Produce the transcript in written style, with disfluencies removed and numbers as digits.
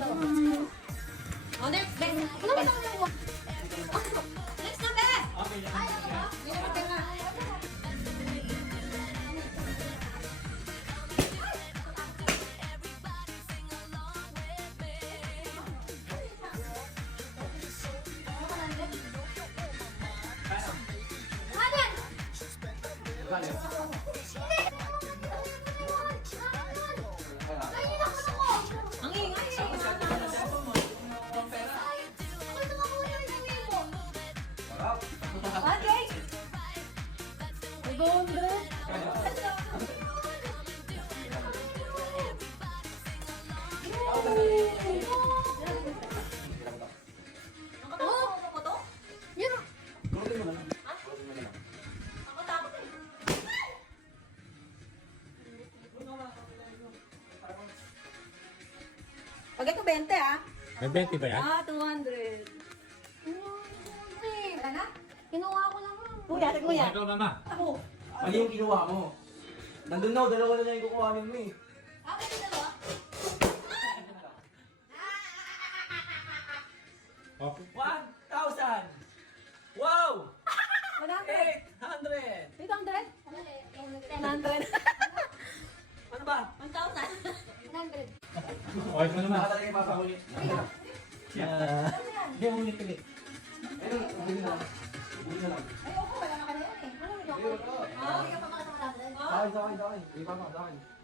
Oh, next, next. Ano ba naman yung next na, be! Ay, ano ba? Hindi na. Ang ingay eh. Okay. 200. Yan o. Ako takot eh. Pag ito 20 ah. May 20 ba yan? 200. Wala na? Kinuha ko lang. Kuya, kuya. Ikaw, mama. Ako. Ano yung kinuha mo? Nandun na, dalawa na lang yung kukuhanin mo eh. Ako yung dalawa. Oh. 1,000! Wow! 100. 800! 800? 100. Ano ba? 1,000. 100. Okay mo naman. Baka talaga yung papahuli. Hindi, ulit ulit. Ayun, ulit na lang. Ulit na lang. Ayoko, wala na ka na yan eh. Ano yung ako? Ayun, Hindi ka pa makasama natin. Sa akin, sa akin, sa akin. Hindi pa, sa akin.